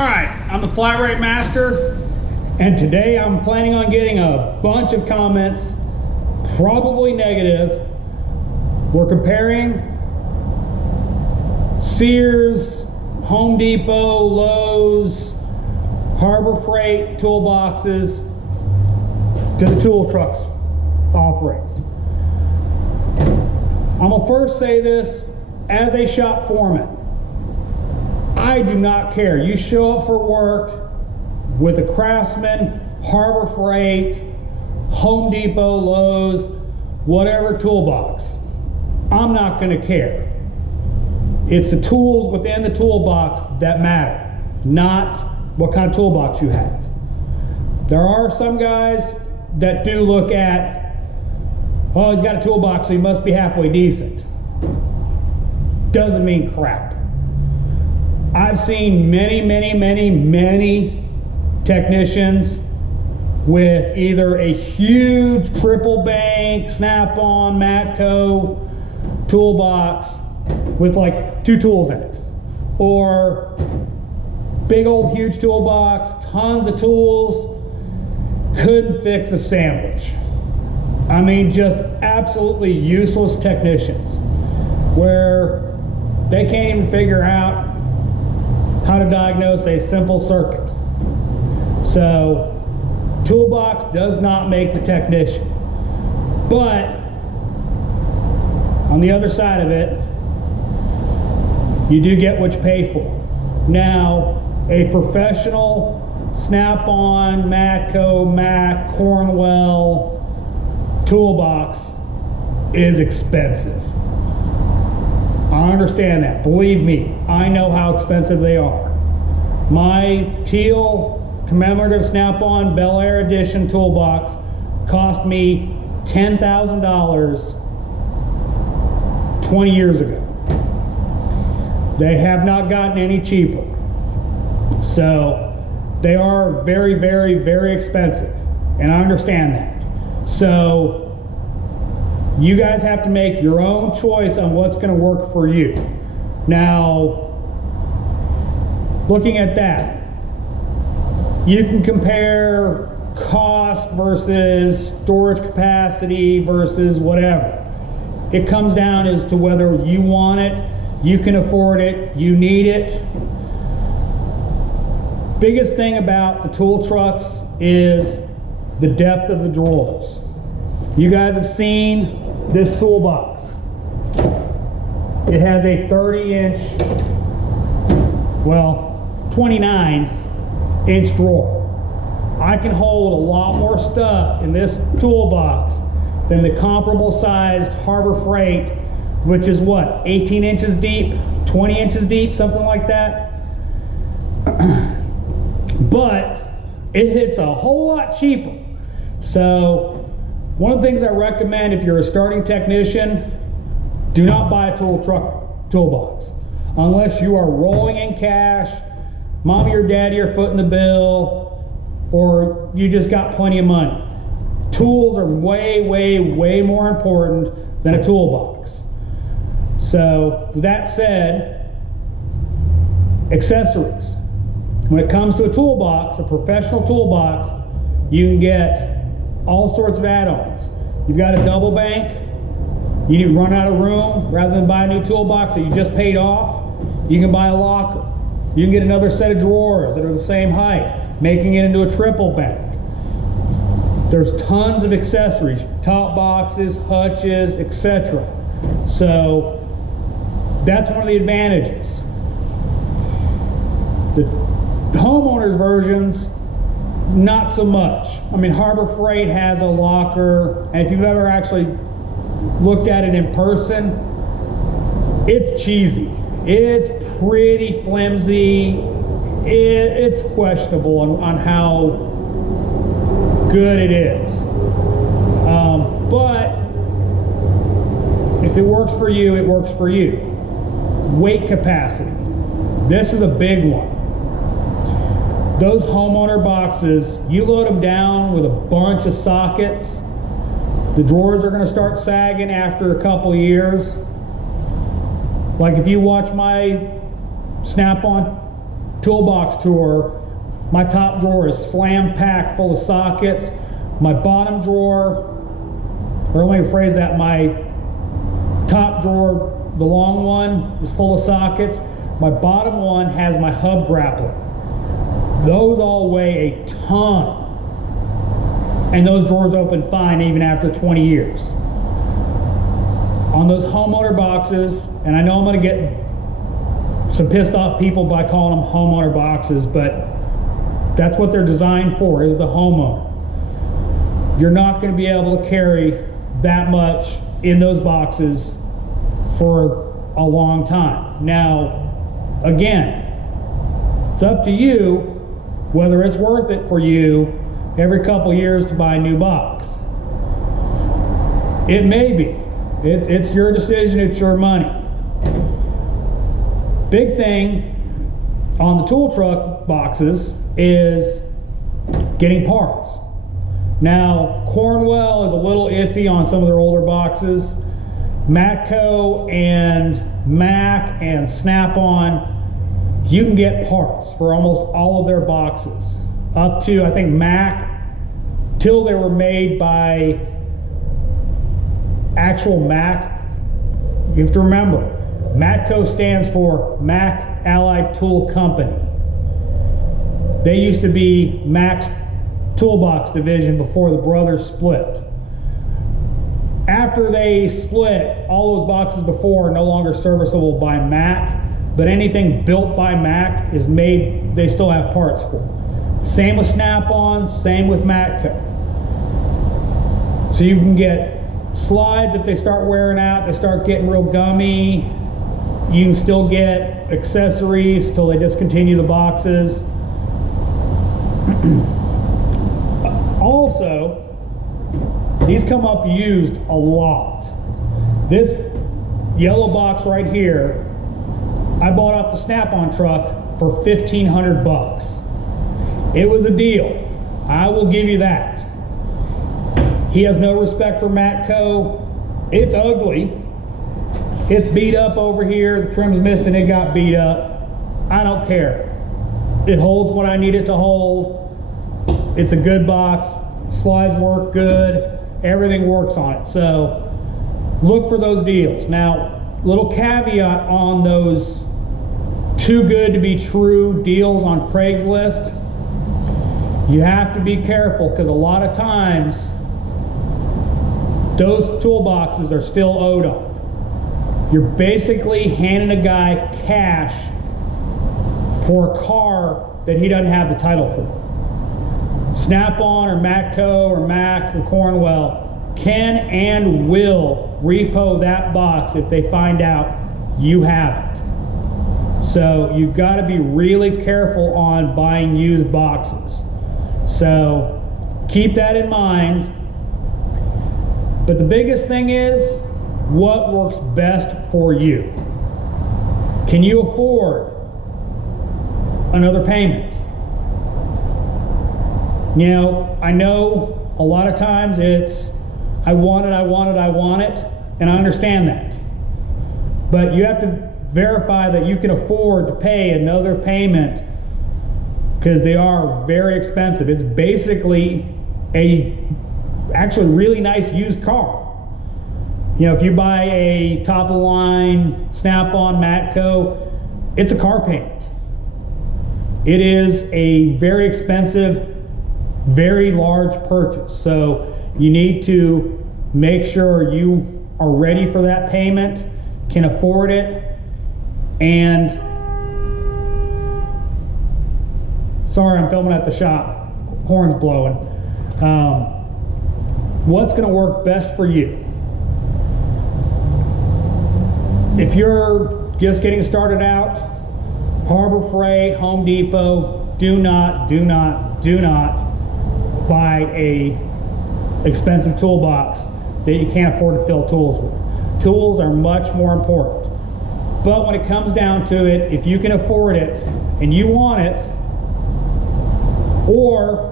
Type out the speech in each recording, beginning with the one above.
Alright, I'm the Flat Rate Master, and today I'm planning on getting a bunch of comments, probably negative. We're comparing Sears, Home Depot, Lowe's, Harbor Freight toolboxes to the tool trucks offerings. I'm gonna first say this as a shop foreman. I do not care. You show up for work with a Craftsman, Harbor Freight, Home Depot, Lowe's, whatever toolbox. I'm not going to care. It's the tools within the toolbox that matter, not what kind of toolbox you have. There are some guys that do look at, oh, he's got a toolbox, so he must be halfway decent. Doesn't mean crap. I've seen many technicians with either a huge triple bank, Snap-on, Matco toolbox with like 2 tools in it, or big old huge toolbox, tons of tools, couldn't fix a sandwich. I mean, just absolutely useless technicians where they can't even figure out how to diagnose a simple circuit. So, toolbox does not make the technician. But, on the other side of it, you do get what you pay for. Now, a professional Snap-on, Matco, Mac, Cornwell toolbox is expensive. I understand that. Believe me, I know how expensive they are. My teal commemorative Snap-on Bel Air Edition toolbox cost me $10,000 20 years ago. They have not gotten any cheaper. So they are very expensive, and I understand that. So you guys have to make your own choice on what's going to work for you. Now, looking at that, you can compare cost versus storage capacity versus whatever. It comes down as to whether you want it, you can afford it, you need it. Biggest thing about the tool trucks is the depth of the drawers. You guys have seen this toolbox. It has a 30-inch, well, 29-inch drawer. I can hold a lot more stuff in this toolbox than the comparable sized Harbor Freight, which is what, 18 inches deep, 20 inches deep, something like that. But it hits a whole lot cheaper. So one of the things I recommend if you're a starting technician, do not buy a toolbox unless you are rolling in cash, mommy or daddy are footing the bill, or you just got plenty of money. Tools are way more important than a toolbox. So with that said, accessories. When it comes to a toolbox, a professional toolbox, you can get all sorts of add-ons. You've got a double bank, you need to run out of room, rather than buy a new toolbox that you just paid off, you can buy a locker. You can get another set of drawers that are the same height, making it into a triple bank. There's tons of accessories, top boxes, hutches, etc. So that's one of the advantages. The homeowners versions, not so much. I mean, Harbor Freight has a locker, and if you've ever actually looked at it in person, it's cheesy. It's pretty flimsy. It's questionable on how good it is. But if it works for you, it works for you. Weight capacity. This is a big one. Those homeowner boxes, you load them down with a bunch of sockets, the drawers are going to start sagging after a couple years. Like if you watch my Snap-on toolbox tour, my top drawer is slam packed full of sockets. My bottom drawer, or let me rephrase that, my top drawer, the long one, is full of sockets. My bottom one has my hub grappler. Those all weigh a ton. And those drawers open fine even after 20 years. On those homeowner boxes, and I know I'm going to get some pissed off people by calling them homeowner boxes, but that's what they're designed for, is the homeowner. You're not going to be able to carry that much in those boxes for a long time. Now, again, it's up to you whether it's worth it for you every couple years to buy a new box. It may be. It's your decision, it's your money. Big thing on the tool truck boxes is getting parts. Now, Cornwell is a little iffy on some of their older boxes. Matco and Mac and Snap-on, you can get parts for almost all of their boxes. Up to, I think, Mac, till they were made by actual Mac. You have to remember, Matco stands for Mac Allied Tool Company. They used to be Mac's toolbox division before the brothers split. After they split, all those boxes before are no longer serviceable by Mac, but anything built by Mac is made, they still have parts for. Same with Snap-on, same with Matco. So you can get slides if they start wearing out, they start getting real gummy. You can still get accessories till they discontinue the boxes. Also, these come up used a lot. This yellow box right here, I bought off the Snap-on truck for 1,500 bucks. It was a deal. I will give you that. He has no respect for Matco. It's ugly. It's beat up over here. The trim's missing. It got beat up. I don't care. It holds what I need it to hold. It's a good box. Slides work good. Everything works on it. So look for those deals. Now, little caveat on those too good to be true deals on Craigslist. You have to be careful because a lot of times those toolboxes are still owed on. You're basically handing a guy cash for a car that he doesn't have the title for. Snap-on or Matco or Mac or Cornwell can and will repo that box if they find out you have it. So you've got to be really careful on buying used boxes. So keep that in mind. But the biggest thing is what works best for you. Can you afford another payment? You know, I know a lot of times it's I want it, I want it, I want it, and I understand that. But you have to verify that you can afford to pay another payment because they are very expensive. It's basically a actually really nice used car. You know, if you buy a top of the line Snap-on Matco, it's a car payment. It is a very expensive, very large purchase. So you need to make sure you are ready for that payment, can afford it, and sorry, I'm filming at the shop, horn's blowing. What's going to work best for you? If you're just getting started out, Harbor Freight, Home Depot, do not buy a expensive toolbox that you can't afford to fill tools with. Tools are much more important. But when it comes down to it, if you can afford it and you want it, or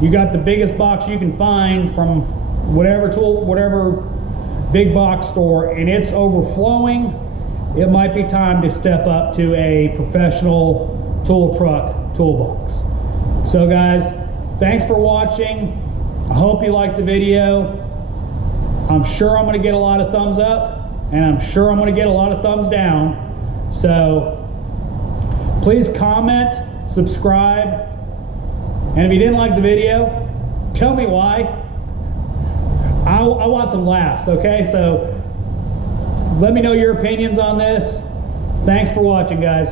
you got the biggest box you can find from whatever big box store and it's overflowing, it might be time to step up to a professional tool truck toolbox. So guys, thanks for watching. I hope you liked the video. I'm sure I'm going to get a lot of thumbs up, and I'm sure I'm going to get a lot of thumbs down. So please comment, subscribe, and if you didn't like the video, tell me why. I want some laughs, okay? So let me know your opinions on this. Thanks for watching, guys.